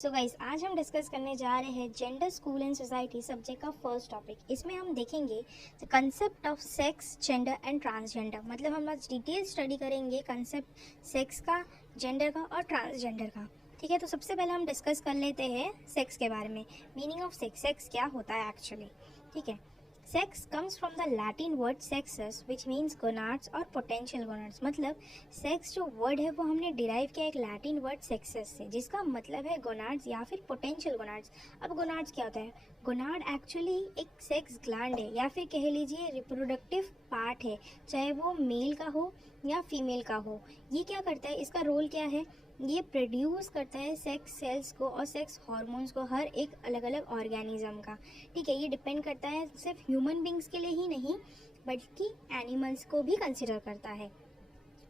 So guys, आज हम discuss करने जा रहे हैं gender, school and society subject का फर्स्ट टॉपिक। इसमें हम देखेंगे the concept of sex, gender and transgender. मतलब हम आज डिटेल स्टडी करेंगे कंसेप्ट सेक्स का, जेंडर का और ट्रांसजेंडर का। ठीक है, तो सबसे पहले हम डिस्कस कर लेते हैं सेक्स के बारे में। मीनिंग ऑफ सेक्स, सेक्स क्या होता है एक्चुअली। ठीक है, sex comes from the Latin word sexus which means gonads और पोटेंशियल गोनाड्स। मतलब सेक्स जो वर्ड है वो हमने डिराइव किया एक लैटिन वर्ड सेक्सस से, जिसका मतलब है गोनाड्स या फिर पोटेंशियल गोनाड्स। अब गोनाड्स क्या होता है? गोनाड एक्चुअली एक सेक्स ग्लैंड है या फिर कह लीजिए रिप्रोडक्टिव पार्ट है, चाहे वो मेल का हो या फीमेल का हो। ये क्या करता है, इसका रोल क्या है? ये प्रोड्यूस करता है सेक्स सेल्स को और सेक्स हार्मोन्स को, हर एक अलग अलग ऑर्गेनिज्म का। ठीक है, ये डिपेंड करता है सिर्फ ह्यूमन बींग्स के लिए ही नहीं बल्कि एनिमल्स को भी कंसिडर करता है।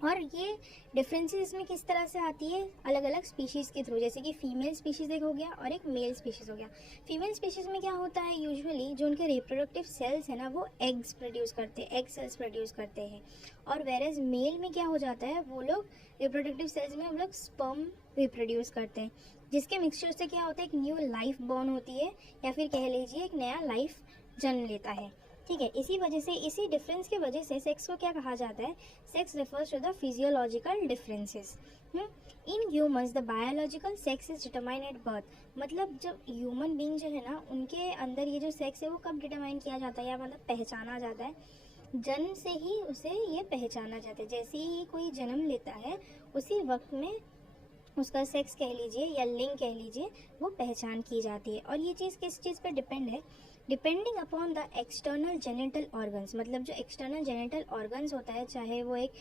और ये डिफरेंसेस इसमें किस तरह से आती है? अलग अलग स्पीशीज़ के थ्रू। जैसे कि फीमेल स्पीशीज़ एक हो गया और एक मेल स्पीशीज़ हो गया। फीमेल स्पीशीज़ में क्या होता है, यूजुअली जो उनके रिप्रोडक्टिव सेल्स है ना वो एग्स प्रोड्यूस करते हैं, एग सेल्स प्रोड्यूस करते हैं। और वेरेज मेल में क्या हो जाता है, वो लोग रिप्रोडक्टिव सेल्स में हम लोग स्पर्म रिप्रोड्यूस करते हैं, जिसके मिक्सचर से क्या होता है, एक न्यू लाइफ बॉर्न होती है या फिर कह लीजिए एक नया लाइफ जन्म लेता है। ठीक है, इसी वजह से, इसी डिफरेंस की वजह से सेक्स को क्या कहा जाता है? Sex refers to the physiological differences. In humans the biological sex is determine at birth. मतलब जब ह्यूमन बीइंग जो है ना, उनके अंदर ये जो सेक्स है वो कब डिटरमाइन किया जाता है या मतलब पहचाना जाता है? जन्म से ही उसे ये पहचाना जाता है। जैसे ही कोई जन्म लेता है उसी वक्त में उसका सेक्स कह लीजिए या लिंग कह लीजिए वो पहचान की जाती है। और ये चीज़ किस चीज़ पे डिपेंड है? Depending upon the external genital organs. मतलब जो एक्सटर्नल जेनिटल ऑर्गन्स होता है, चाहे वो एक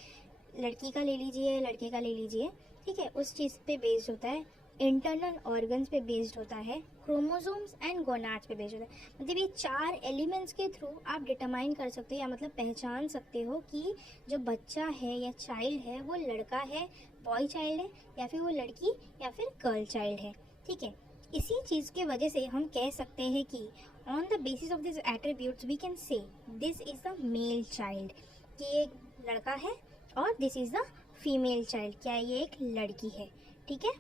लड़की का ले लीजिए, लड़के का ले लीजिए, ठीक है, उस चीज़ पे बेस्ड होता है। इंटरनल ऑर्गन्स पे बेस्ड होता है, क्रोमोसोम्स एंड गोनाड्स पे बेस्ड होता है। मतलब ये चार एलिमेंट्स के थ्रू आप डिटरमाइन कर सकते हो या मतलब पहचान सकते हो कि जो बच्चा है या चाइल्ड है वो लड़का है, बॉय चाइल्ड है, या फिर वो लड़की या फिर गर्ल चाइल्ड है। ठीक है, इसी चीज़ की वजह से हम कह सकते हैं कि on the basis of this attributes we can say this is the male child, कि ये एक लड़का है, और this is the female child, क्या ये एक लड़की है। ठीक है,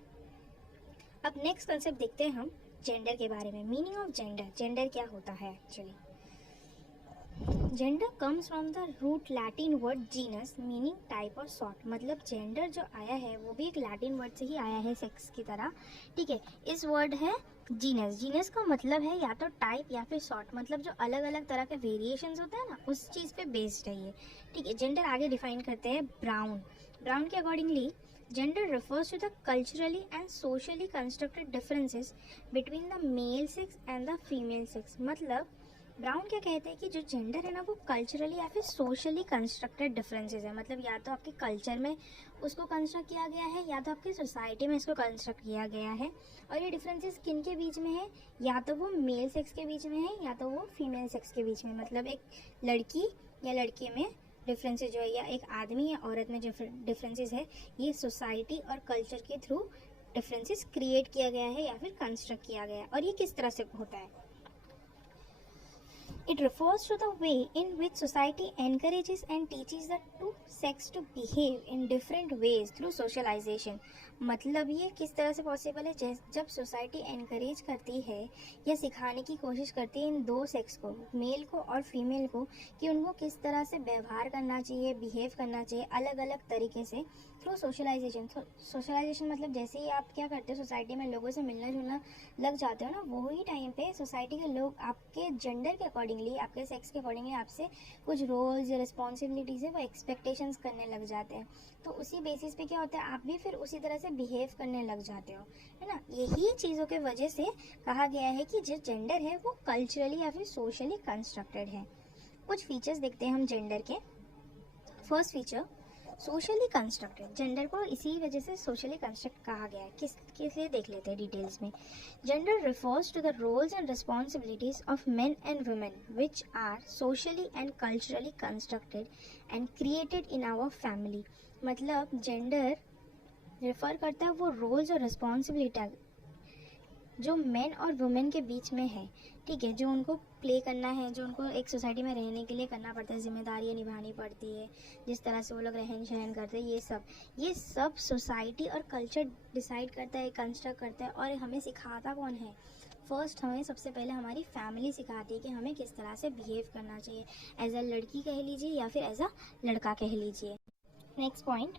अब नेक्स्ट कंसेप्ट देखते हैं हम जेंडर के बारे में। मीनिंग ऑफ जेंडर, जेंडर क्या होता है actually? Gender comes from the root Latin word genus meaning type और सॉर्ट। मतलब जेंडर जो आया है वो भी एक लैटिन वर्ड से ही आया है, सेक्स की तरह। ठीक है, इस वर्ड है जीनस। जीनस का मतलब है या तो टाइप या फिर सॉर्ट, मतलब जो अलग अलग तरह के वेरिएशंस होते हैं ना उस चीज़ पे बेस्ड है ये। ठीक है, जेंडर आगे डिफाइन करते हैं ब्राउन। ब्राउन के accordingly gender refers to the culturally and socially constructed differences between the male sex and the female sex। मतलब ब्राउन क्या कहते हैं कि जो जेंडर है ना वो कल्चरली या फिर सोशली कंस्ट्रक्टेड डिफरेंसेस है। मतलब या तो आपके कल्चर में उसको कंस्ट्रक्ट किया गया है या तो आपकी सोसाइटी में इसको कंस्ट्रक्ट किया गया है। और ये डिफरेंसेस किन के बीच में है? या तो वो मेल सेक्स के बीच में है या तो वो फीमेल सेक्स के बीच में। मतलब एक लड़की या लड़के में डिफरेंसेस जो है या एक आदमी या औरत में जो डिफरेंसेस है, ये सोसाइटी और कल्चर के थ्रू डिफरेंसेस क्रिएट किया गया है या फिर कंस्ट्रक्ट किया गया है। और ये किस तरह से होता है? It refers to the way in which society encourages and teaches the two sex to behave in different ways through socialization। मतलब ये किस तरह से पॉसिबल है? जब सोसाइटी एनकरेज करती है या सिखाने की कोशिश करती है इन दो सेक्स को, मेल को और फीमेल को, कि उनको किस तरह से व्यवहार करना चाहिए, बिहेव करना चाहिए अलग अलग तरीके से थ्रू सोशलाइजेशन। सोशलाइजेशन मतलब जैसे ही आप क्या करते हो, सोसाइटी में लोगों से मिलना जुलना लग जाते हो ना, वही टाइम पे सोसाइटी के लोग आपके जेंडर के अकॉर्डिंगली, आपके सेक्स के अकॉर्डिंगली आपसे कुछ रोल्स या रिस्पॉन्सिबिलिटीज़ है वो एक्सपेक्टेशंस करने लग जाते हैं। तो उसी बेसिस पे क्या होता है, आप भी फिर उसी तरह से बिहेव करने लग जाते हो, है ना। यही चीज़ों के वजह से कहा गया है कि जो जेंडर है वो कल्चरली या फिर सोशली कंस्ट्रक्टेड है। कुछ फीचर्स देखते हैं हम जेंडर के। First feature, socially constructed. Gender को इसी वजह से सोशली कंस्ट्रक्ट कहा गया है। किस लिए देख लेते हैं डिटेल्स में। Gender refers to the roles and responsibilities of men and women which are socially and culturally constructed and created in our family. मतलब जेंडर रेफर करता है वो रोल्स और रिस्पॉन्सिबिलिटी जो मेन और वुमेन के बीच में है, ठीक है, जो उनको प्ले करना है, जो उनको एक सोसाइटी में रहने के लिए करना पड़ता है, जिम्मेदारियाँ निभानी पड़ती है, जिस तरह से वो लोग रहन सहन करते हैं, ये सब सोसाइटी और कल्चर डिसाइड करता है, कंस्ट्रक्ट करता है। और हमें सिखाता कौन है? फर्स्ट हमें सबसे पहले हमारी फैमिली सिखाती है कि हमें किस तरह से बिहेव करना चाहिए, एज अ लड़की कह लीजिए या फिर एज अ लड़का कह लीजिए। Next point,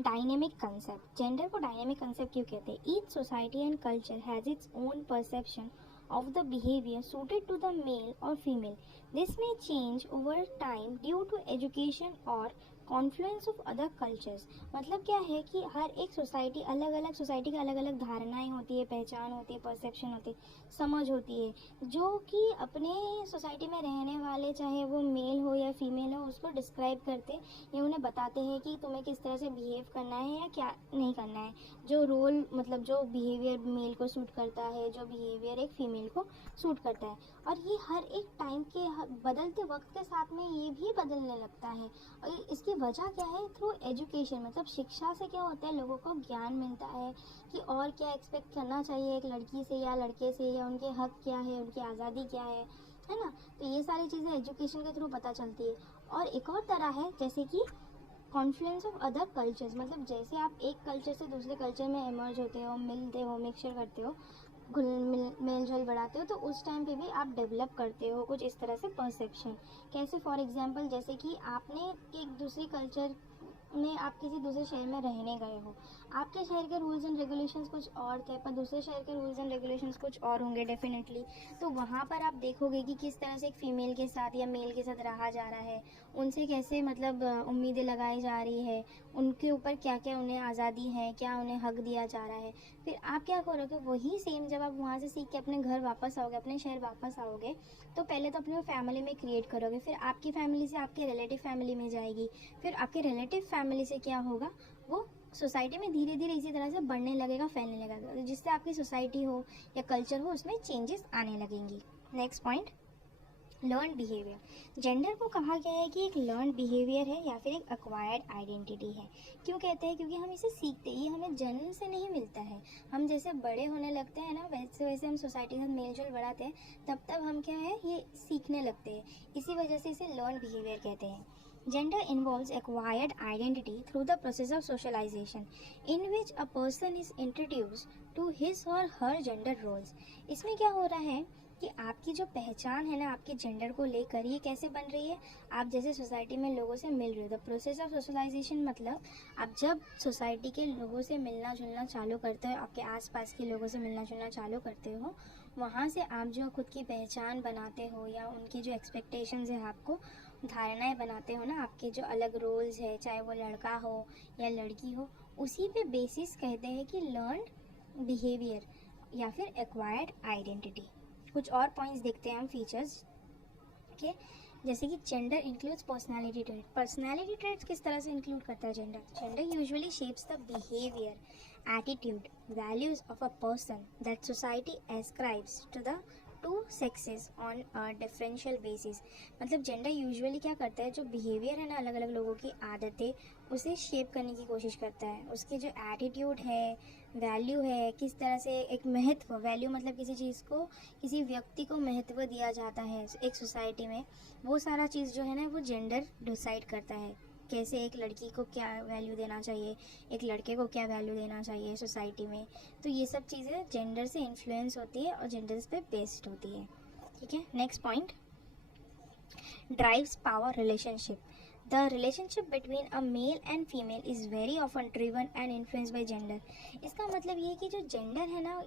dynamic concept. Gender को डायनेमिक कंसेप्ट क्यों कहते हैं? Each society and culture has its own perception of the behavior suited to the male or female. This may change over time due to education or Confluence of other cultures. मतलब क्या है कि हर एक society, अलग अलग society की अलग अलग धारणाएं होती है, पहचान होती है, परसेप्शन होती है, समझ होती है, जो कि अपने सोसाइटी में रहने वाले, चाहे वो मेल हो या फीमेल हो, उसको डिस्क्राइब करते या उन्हें बताते हैं कि तुम्हें किस तरह से बिहेव करना है या क्या नहीं करना है। जो रोल, मतलब जो बिहेवियर मेल को सूट करता है, जो बिहेवियर एक फीमेल को सूट करता है। और ये हर एक टाइम के बदलते वक्त के साथ में ये भी बदलने लगता है। और इसकी वजह क्या है? थ्रू एजुकेशन, मतलब शिक्षा से क्या होता है, लोगों को ज्ञान मिलता है कि और क्या एक्सपेक्ट करना चाहिए एक लड़की से या लड़के से, या उनके हक क्या है, उनकी आज़ादी क्या है ना। तो ये सारी चीज़ें एजुकेशन के थ्रू पता चलती है। और एक और तरह है जैसे कि कॉन्फ्लुएंस ऑफ अदर कल्चर्स, मतलब जैसे आप एक कल्चर से दूसरे कल्चर में इमर्ज होते हो, मिलते हो, मिक्सचर करते हो, घुल मेल जोल बढ़ाते हो, तो उस टाइम पे भी आप डेवलप करते हो कुछ इस तरह से परसेप्शन। कैसे? फॉर एग्जांपल, जैसे कि आपने एक दूसरी कल्चर में, आप किसी दूसरे शहर में रहने गए हो, आपके शहर के रूल्स एंड रेगुलेशंस कुछ और थे, पर दूसरे शहर के रूल्स एंड रेगुलेशंस कुछ और होंगे डेफिनेटली। तो वहाँ पर आप देखोगे कि किस तरह से एक फीमेल के साथ या मेल के साथ रहा जा रहा है, उनसे कैसे मतलब उम्मीदें लगाई जा रही है, उनके ऊपर क्या क्या उन्हें आज़ादी है, क्या उन्हें हक दिया जा रहा है। फिर आप क्या करोगे? वही सेम जब आप वहाँ से सीख के अपने घर वापस आओगे, अपने शहर वापस आओगे, तो पहले तो अपने फैमिली में क्रिएट करोगे, फिर आपकी फैमिली से आपके रिलेटिव फैमिली में जाएगी, फिर आपके रिलेटिव फैमिली से क्या होगा, वो सोसाइटी में धीरे धीरे इसी तरह से बढ़ने लगेगा, फैलने लगेगा, जिससे आपकी सोसाइटी हो या कल्चर हो, उसमें चेंजेस आने लगेंगी। Next point, learn behaviour. Gender को कहा गया है कि एक लर्न बिहेवियर है या फिर एक एक्वायर्ड आइडेंटिटी है। क्यों कहते हैं? क्योंकि हम इसे सीखते हैं, ये हमें जन्म से नहीं मिलता है। हम जैसे बड़े होने लगते हैं ना, वैसे वैसे हम सोसाइटी के साथ मेल जोल बढ़ाते हैं, तब तब हम क्या है, ये सीखने लगते हैं। इसी वजह से इसे लर्न बिहेवियर कहते हैं। Gender involves acquired identity through the process of socialization, in which a person is introduced to his or her gender roles. इसमें क्या हो रहा है कि आपकी जो पहचान है ना, आपके जेंडर को लेकर, ये कैसे बन रही है? आप जैसे सोसाइटी में लोगों से मिल रहे हो, द प्रोसेस ऑफ सोशलाइजेशन, मतलब आप जब सोसाइटी के लोगों से मिलना जुलना चालू करते हो, आपके आसपास के लोगों से मिलना जुलना चालू करते हो, वहाँ से आप जो खुद की पहचान बनाते हो या उनकी जो एक्सपेक्टेशंस है, आपको धारणाएं बनाते हो ना, आपके जो अलग रोल्स है, चाहे वो लड़का हो या लड़की हो, उसी पे बेसिस कहते हैं कि लर्न बिहेवियर या फिर एक्वायर्ड आइडेंटिटी। कुछ और पॉइंट्स देखते हैं हम, फीचर्स के। जैसे कि gender includes personality trait. Personality traits किस तरह से इंक्लूड करता है gender? Gender usually shapes the behaviour, attitude, values of a person that society ascribes to the two sexes on a differential basis. मतलब जेंडर यूजुअली क्या करता है, जो बिहेवियर है ना, अलग अलग लोगों की आदतें, उसे शेप करने की कोशिश करता है। उसके जो एटीट्यूड है, वैल्यू है, किस तरह से एक महत्व, वैल्यू मतलब किसी चीज़ को, किसी व्यक्ति को महत्व दिया जाता है एक सोसाइटी में, वो सारा चीज़ जो है ना, वो जेंडर डिसाइड करता है। कैसे एक लड़की को क्या वैल्यू देना चाहिए, एक लड़के को क्या वैल्यू देना चाहिए सोसाइटी में। तो ये सब चीज़ें जेंडर से इन्फ्लुएंस होती है और जेंडर्स पे बेस्ड होती है। ठीक है, next point, drives power relationship. The relationship between a male and female is very often driven and influence by gender. इसका मतलब ये है कि जो जेंडर है ना,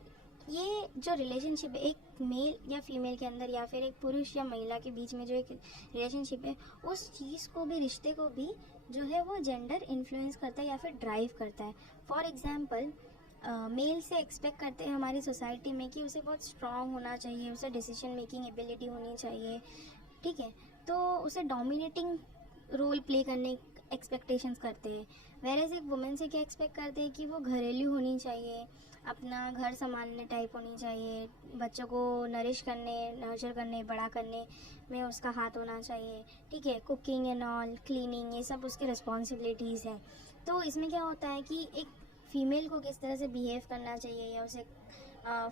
ये जो रिलेशनशिप है एक मेल या फीमेल के अंदर, या फिर एक पुरुष या महिला के बीच में जो एक रिलेशनशिप है, उस चीज़ को भी, रिश्ते को भी जो है वो जेंडर इन्फ्लुएंस करता है या फिर ड्राइव करता है। फॉर एग्जांपल, मेल से एक्सपेक्ट करते हैं हमारी सोसाइटी में कि उसे बहुत स्ट्रांग होना चाहिए, उसे डिसीजन मेकिंग एबिलिटी होनी चाहिए, ठीक है, तो उसे डोमिनेटिंग रोल प्ले करने एक्सपेक्टेशंस करते हैं। वेरेज एक वुमेन से क्या एक्सपेक्ट करते हैं कि वो घरेलू होनी चाहिए, अपना घर संभालने टाइप होनी चाहिए, बच्चों को नरिश करने, नर्चर करने, बड़ा करने में उसका हाथ होना चाहिए, ठीक है, कुकिंग एंड ऑल, क्लीनिंग, ये सब उसकी रिस्पॉन्सिबिलिटीज़ है। तो इसमें क्या होता है कि एक फीमेल को किस तरह से बिहेव करना चाहिए, या उसे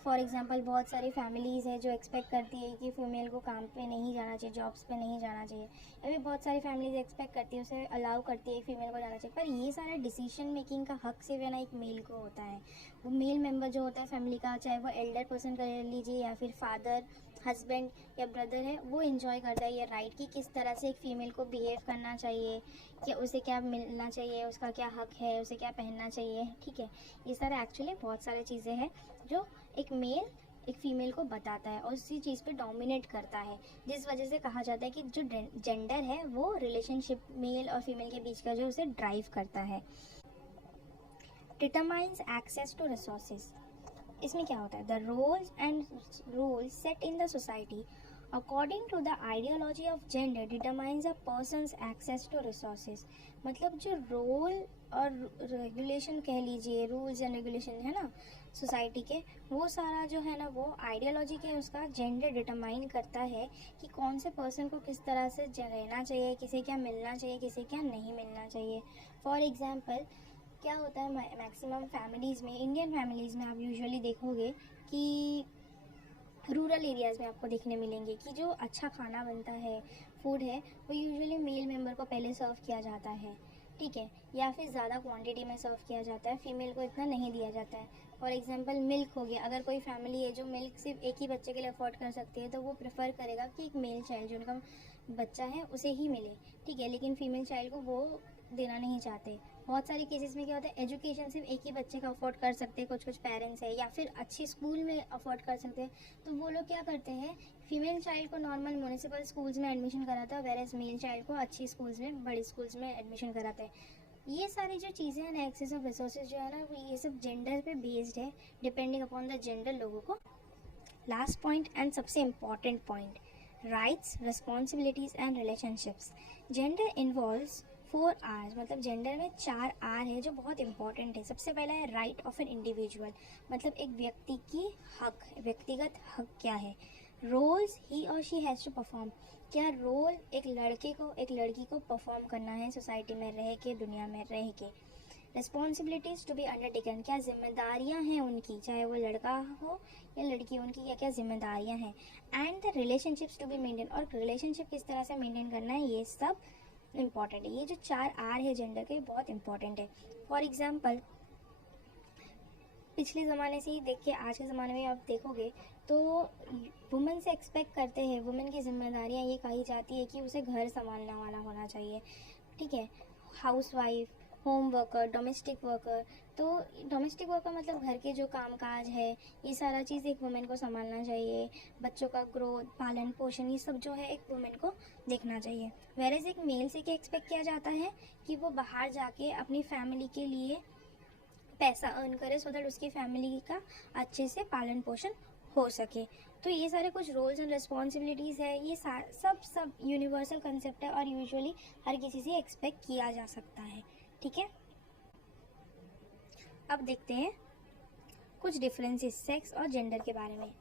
फॉर एग्जांपल बहुत सारी फैमिलीज़ है जो एक्सपेक्ट करती है कि फ़ीमेल को काम पे नहीं जाना चाहिए, जॉब्स पे नहीं जाना चाहिए, या फिर बहुत सारी फैमिलीज एक्सपेक्ट करती है, उसे अलाउ करती है फीमेल को जाना चाहिए, पर ये सारा डिसीजन मेकिंग का हक सिर्फ है ना एक मेल को होता है। वो मेल मेंबर जो होता है फैमिली का, चाहे वो एल्डर पर्सन कर लीजिए या फिर फादर, हस्बैंड या ब्रदर है, वो इन्जॉय करता है ये राइट कि किस तरह से एक फ़ीमेल को बिहेव करना चाहिए, कि उसे क्या मिलना चाहिए, उसका क्या हक है, उसे क्या पहनना चाहिए। ठीक है, ये सारे एक्चुअली बहुत सारी चीज़ें हैं जो एक मेल एक फीमेल को बताता है और उसी चीज़ पे डोमिनेट करता है, जिस वजह से कहा जाता है कि जो जेंडर है वो रिलेशनशिप मेल और फीमेल के बीच का जो उसे ड्राइव करता है। डिटरमाइंस एक्सेस टू रिसोर्सेज, इसमें क्या होता है, the roles and rules set in the society according to the ideology of gender determines a person's access to resources. मतलब जो रोल और रेगुलेशन कह लीजिए, रूल्स एंड रेगुलेशन है ना सोसाइटी के, वो सारा जो है ना वो आइडियोलॉजी के उसका जेंडर डिटरमाइन करता है कि कौन से पर्सन को किस तरह से रहना चाहिए, किसे क्या मिलना चाहिए, किसे क्या नहीं मिलना चाहिए। फॉर एग्जाम्पल क्या होता है मैक्सिमम फैमिलीज़ में, इंडियन फैमिलीज़ में आप यूजुअली देखोगे कि रूरल एरियाज़ में आपको देखने मिलेंगे कि जो अच्छा खाना बनता है, फूड है, वो यूजुअली मेल मेंबर को पहले सर्व किया जाता है। ठीक है, या फिर ज़्यादा क्वांटिटी में सर्व किया जाता है, फीमेल को इतना नहीं दिया जाता है। फॉर एग्जांपल मिल्क हो गया, अगर कोई फैमिली है जो मिल्क सिर्फ एक ही बच्चे के लिए अफोर्ड कर सकती है तो वो प्रेफर करेगा कि एक मेल चाइल्ड जो उनका बच्चा है उसे ही मिले। ठीक है, लेकिन फीमेल चाइल्ड को वो देना नहीं चाहते। बहुत सारे केसेस में क्या होता है, एजुकेशन सिर्फ एक ही बच्चे का अफोर्ड कर सकते हैं कुछ पेरेंट्स है, या फिर अच्छी स्कूल में अफोर्ड कर सकते हैं, तो वो लोग क्या करते हैं, फीमेल चाइल्ड को नॉर्मल म्यूनिसिपल स्कूल्स में एडमिशन कराता है, वेरेस मेल चाइल्ड को अच्छी स्कूल्स में, बड़ी स्कूल्स में एडमिशन कराते हैं। ये सारी जो चीज़ें हैं ना, एक्सेस ऑफ रिसोर्सेज जो है ना, ये सब जेंडर पे बेस्ड है, डिपेंडिंग अपॉन द जेंडर लोगों को। लास्ट पॉइंट एंड सबसे important point, rights, responsibilities and relationships. Gender involves 4 R's, मतलब जेंडर में 4 R है जो बहुत इंपॉर्टेंट है। सबसे पहला है राइट ऑफ एन इंडिविजुअल, मतलब एक व्यक्ति की हक, व्यक्तिगत हक क्या है। रोल्स ही और शी हैज़ टू परफॉर्म, क्या रोल एक लड़के को एक लड़की को परफॉर्म करना है सोसाइटी में रह के, दुनिया में रह के। रिस्पॉन्सिबिलिटीज़ टू बी अंडरटेकन, क्या जिम्मेदारियां हैं उनकी, चाहे वो लड़का हो या लड़की, उनकी क्या क्या जिम्मेदारियां हैं। And the relationships to be maintain, और रिलेशनशिप किस तरह से मेंटेन करना है, ये सब इम्पॉर्टेंट है। ये जो 4 R है जेंडर के, बहुत इंपॉर्टेंट है। फॉर एग्जाम्पल पिछले ज़माने से ही देख के आज के ज़माने में आप देखोगे तो वुमेन से एक्सपेक्ट करते हैं, वुमेन की जिम्मेदारियाँ ये कही जाती है कि उसे घर संभालने वाला होना चाहिए। ठीक है, house wife, home worker, domestic worker. तो डोमेस्टिक वर्कर मतलब घर के जो काम काज है, ये सारा चीज़ एक वुमेन को संभालना चाहिए। बच्चों का ग्रोथ, पालन पोषण, ये सब जो है एक वुमेन को देखना चाहिए। वेरेज एक मेल से क्या एक्सपेक्ट किया जाता है कि वो बाहर जाके अपनी फैमिली के लिए पैसा अर्न करे, सो दैट उसकी फैमिली का अच्छे से पालन पोषण हो सके। तो ये सारे कुछ रोल्स एंड रिस्पॉन्सिबिलिटीज़ है, ये सब यूनिवर्सल कंसेप्ट है और यूजुअली हर किसी से एक्सपेक्ट किया जा सकता है। ठीक है, अब देखते हैं कुछ डिफरेंसेस सेक्स और जेंडर के बारे में।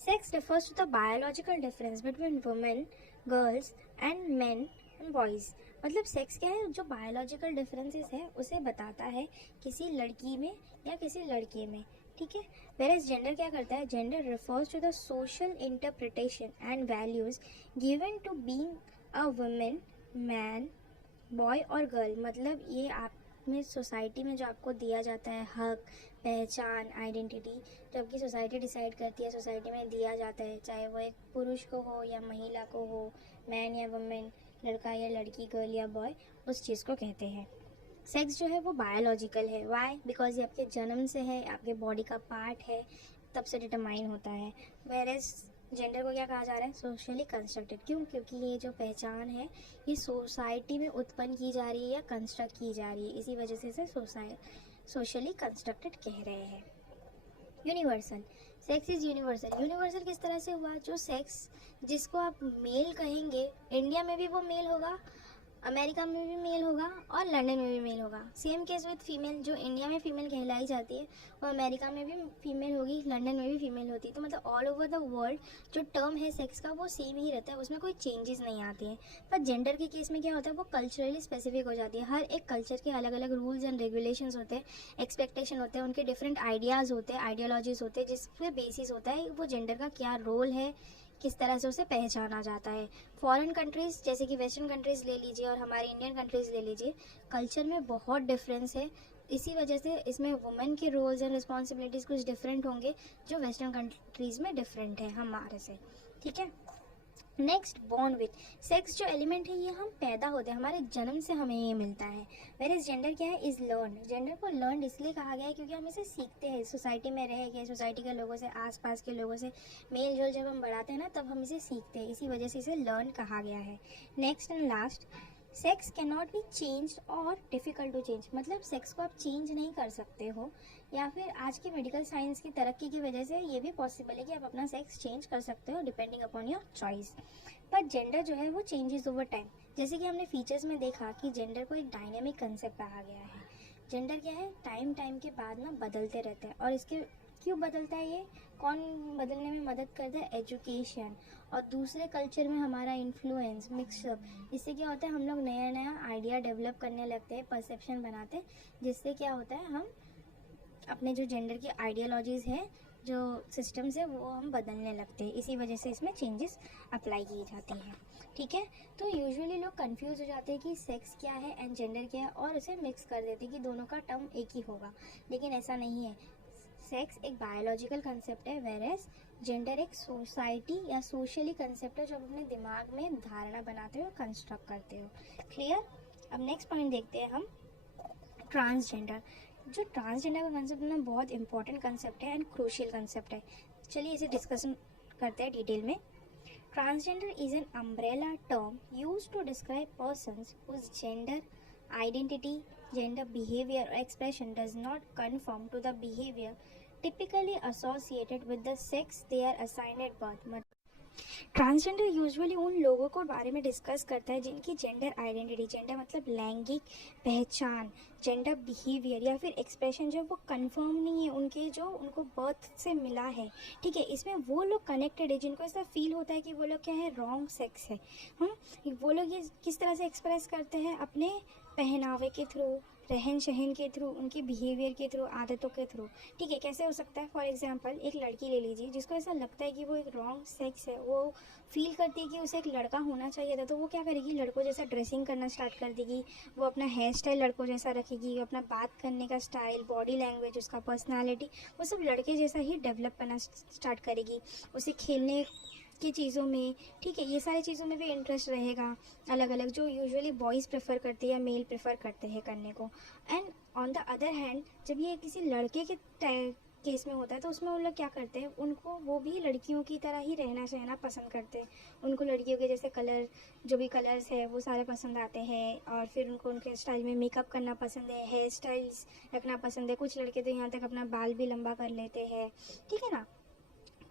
Sex refers to the biological difference between women, girls and men and boys। मतलब सेक्स क्या है, जो बायोलॉजिकल डिफरेंसेस है उसे बताता है किसी लड़की में या किसी लड़के में। ठीक है, वेयरएज जेंडर क्या करता है, gender refers to the social interpretation and values given to being a woman, man, boy और गर्ल। मतलब ये आप में सोसाइटी में जो आपको दिया जाता है हक, पहचान, आइडेंटिटी, जो आपकी सोसाइटी डिसाइड करती है, सोसाइटी में दिया जाता है, चाहे वो एक पुरुष को हो या महिला को हो, मैन या वुमेन, लड़का या लड़की, गर्ल या बॉय, उस चीज़ को कहते हैं। सेक्स जो है वो बायोलॉजिकल है। वाई? बिकॉज ये आपके जन्म से है, आपके बॉडी का पार्ट है, तब से डिटरमाइन होता है। वेयरएज जेंडर को क्या कहा जा रहा है, सोशली कंस्ट्रक्टेड। क्यों? क्योंकि ये जो पहचान है ये सोसाइटी में उत्पन्न की जा रही है या कंस्ट्रक्ट की जा रही है, इसी वजह से इसे सोशली कंस्ट्रक्टेड कह रहे हैं। Universal, sex is universal. Universal किस तरह से हुआ, जो सेक्स जिसको आप मेल कहेंगे, इंडिया में भी वो मेल होगा, अमेरिका में भी मेल होगा और लंदन में भी मेल होगा। सेम केस विद फीमेल, जो इंडिया में फीमेल कहलाई जाती है वो अमेरिका में भी फीमेल होगी, लंदन में भी फीमेल होती है। तो मतलब ऑल ओवर द वर्ल्ड जो टर्म है सेक्स का वो सेम ही रहता है, उसमें कोई चेंजेस नहीं आती है। पर जेंडर के केस में क्या होता है, वो कल्चरली स्पेसिफिक हो जाती है। हर एक कल्चर के अलग अलग रूल्स एंड रेगुलेशंस होते हैं, एक्सपेक्टेशन होते हैं, उनके डिफरेंट आइडियाज़ होते हैं, आइडियोलॉजीज होते हैं, जिसपे बेसिस होता है वो जेंडर का क्या रोल है, किस तरह से उसे पहचाना जाता है। फॉरेन कंट्रीज़ जैसे कि वेस्टर्न कंट्रीज़ ले लीजिए और हमारे इंडियन कंट्रीज़ ले लीजिए, कल्चर में बहुत डिफरेंस है। इसी वजह से इसमें वुमेन के रोल्स एंड रिस्पॉन्सिबिलिटीज़ कुछ डिफरेंट होंगे जो वेस्टर्न कंट्रीज़ में डिफरेंट है हमारे से, ठीक है। Next, born with. सेक्स जो एलिमेंट है ये हम पैदा होते हैं, हमारे जन्म से हमें ये मिलता है। वेर इज जेंडर क्या है, इज लर्न। जेंडर को लर्न इसलिए कहा गया है क्योंकि हम इसे सीखते हैं, सोसाइटी में रह के, सोसाइटी के लोगों से, आसपास के लोगों से मेल जोल जब हम बढ़ाते हैं ना तब हम इसे सीखते हैं, इसी वजह से इसे लर्न कहा गया है। Next and last, sex can not be change और डिफ़िकल्ट टू चेंज। मतलब सेक्स को आप चेंज नहीं कर सकते हो, या फिर आज की मेडिकल साइंस की तरक्की की वजह से ये भी पॉसिबल है कि आप अपना सेक्स चेंज कर सकते हो डिपेंडिंग अपॉन योर चॉइस। पर जेंडर जो है वो चेंजेस ओवर टाइम। जैसे कि हमने फीचर्स में देखा कि जेंडर को एक डायनेमिक कंसेप्ट कहा गया है। जेंडर क्या है, टाइम टाइम के बाद ना बदलते रहते हैं। और इसके क्यों बदलता है, ये कौन बदलने में मदद करता है, एजुकेशन और दूसरे कल्चर में हमारा इन्फ्लुएंस, मिक्सअप। इससे क्या होता है, हम लोग नया नया आइडिया डेवलप करने लगते हैं, परसेप्शन बनाते हैं, जिससे क्या होता है हम अपने जो जेंडर की आइडियोलॉजीज़ है, जो सिस्टम्स है, वो हम बदलने लगते हैं। इसी वजह से इसमें चेंजेस अप्लाई की जाती हैं, ठीक है। तो यूजुअली लोग कंफ्यूज हो जाते हैं कि सेक्स क्या है एंड जेंडर क्या है और उसे मिक्स कर देते हैं कि दोनों का टर्म एक ही होगा, लेकिन ऐसा नहीं है। सेक्स एक बायोलॉजिकल कंसेप्ट है, वेरएस जेंडर एक सोसाइटी या सोशली कंसेप्ट है जो आप अपने दिमाग में धारणा बनाते हो, कंस्ट्रक्ट करते हो। क्लियर। अब नेक्स्ट पॉइंट देखते हैं हम, ट्रांसजेंडर। जो ट्रांसजेंडर का कंसेप्ट है ना बहुत इंपॉर्टेंट कंसेप्ट है एंड क्रूशियल कंसेप्ट है। चलिए इसे डिस्कशन करते हैं डिटेल में। Transgender is an umbrella term used to describe persons whose gender identity, gender behavior or expression does not conform to the behavior typically associated with the sex they are assigned at birth. Transgender usually उन लोगों को बारे में discuss करता है जिनकी gender identity, gender मतलब लैंगिक पहचान, जेंडर बिहेवियर या फिर एक्सप्रेशन जो वो कंफर्म नहीं है उनके, जो उनको बर्थ से मिला है, ठीक है। इसमें वो लोग कनेक्टेड है जिनको ऐसा फील होता है कि वो लोग क्या है, रॉन्ग सेक्स है। वो लोग ये किस तरह से एक्सप्रेस करते हैं, अपने पहनावे के थ्रू, रहन सहन के थ्रू, उनके बिहेवियर के थ्रू, आदतों के थ्रू, ठीक है। कैसे हो सकता है, फॉर एग्जांपल एक लड़की ले लीजिए जिसको ऐसा लगता है कि वो एक रॉन्ग सेक्स है, वो फील करती है कि उसे एक लड़का होना चाहिए था, तो वो क्या करेगी, लड़कों जैसा ड्रेसिंग करना स्टार्ट कर देगी, वो अपना हेयर स्टाइल लड़कों जैसा रखेगी, अपना बात करने का स्टाइल, बॉडी लैंग्वेज, उसका पर्सनालिटी, वो सब लड़के जैसा ही डेवलप करना स्टार्ट करेगी। उसे खेलने की चीज़ों में, ठीक है, ये सारी चीज़ों में भी इंटरेस्ट रहेगा अलग अलग, जो यूजुअली बॉयज़ प्रेफर करते हैं या मेल प्रेफर करते हैं करने को। And on the other hand जब ये किसी लड़के के केस में होता है तो उसमें उन लोग क्या करते हैं, उनको वो भी लड़कियों की तरह ही रहना सहना पसंद करते हैं। उनको लड़कियों के जैसे कलर, जो भी कलर्स है वो सारे पसंद आते हैं, और फिर उनको उनके स्टाइल में मेकअप करना पसंद है, हेयर स्टाइल्स रखना पसंद है। कुछ लड़के तो यहाँ तक अपना बाल भी लंबा कर लेते हैं, ठीक है ना।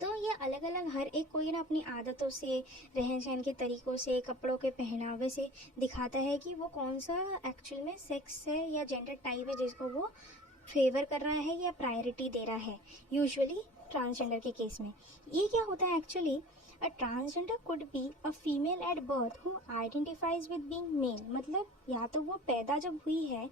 तो ये अलग अलग हर एक कोई ना अपनी आदतों से, रहन सहन के तरीक़ों से, कपड़ों के पहनावे से दिखाता है कि वो कौन सा एक्चुअल में सेक्स है या जेंडर टाइप है जिसको वो फेवर कर रहा है या प्रायोरिटी दे रहा है। यूजुअली ट्रांसजेंडर के केस में ये क्या होता है actually, a transgender could be a female at birth who identifies with being male. मतलब या तो वो पैदा जब हुई है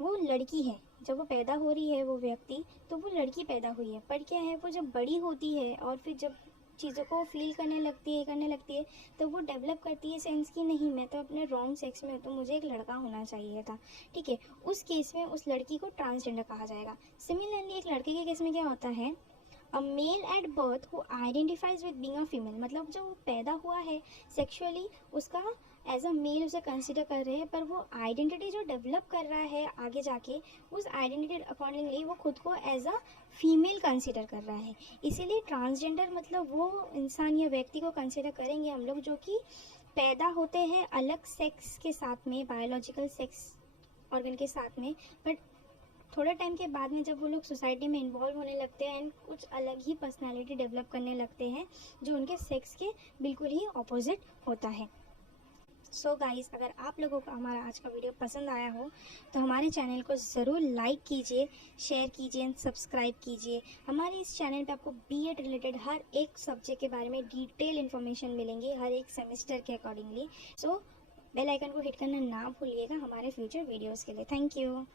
वो लड़की है, जब वो पैदा हो रही है वो व्यक्ति, तो वो लड़की पैदा हुई है। पर क्या है, वो जब बड़ी होती है और फिर जब चीज़ों को फील करने लगती है तो वो डेवलप करती है सेंस कि नहीं, मैं तो अपने रॉन्ग सेक्स में हूँ, तो मुझे एक लड़का होना चाहिए था, ठीक है। उस केस में उस लड़की को ट्रांसजेंडर कहा जाएगा। सिमिलरली एक लड़के के केस में क्या होता है, a male at birth who identifies with being a female. मतलब जो पैदा हुआ है सेक्सुअली उसका एज अ मेल उसे कंसिडर कर रहे हैं, पर वो आइडेंटिटी जो डेवलप कर रहा है आगे जाके, उस आइडेंटिटी अकॉर्डिंगली वो खुद को एज अ फीमेल कंसिडर कर रहा है। इसीलिए ट्रांसजेंडर मतलब वो इंसान या व्यक्ति को कंसिडर करेंगे हम लोग जो कि पैदा होते हैं अलग सेक्स के साथ में, बायोलॉजिकल सेक्स ऑर्गन के साथ में, बट थोड़े टाइम के बाद में जब वो लोग सोसाइटी में इन्वॉल्व होने लगते हैं एंड कुछ अलग ही पर्सनालिटी डेवलप करने लगते हैं जो उनके सेक्स के बिल्कुल ही ऑपोजिट होता है। सो गाइस, अगर आप लोगों को हमारा आज का वीडियो पसंद आया हो तो हमारे चैनल को ज़रूर लाइक कीजिए, शेयर कीजिए एंड सब्सक्राइब कीजिए। हमारे इस चैनल पे आपको बीएड रिलेटेड हर एक सब्जेक्ट के बारे में डिटेल इन्फॉर्मेशन मिलेंगी, हर एक सेमेस्टर के अकॉर्डिंगली। सो बेल आइकन को हिट करना ना भूलिएगा हमारे फ्यूचर वीडियोज़ के लिए। Thank you.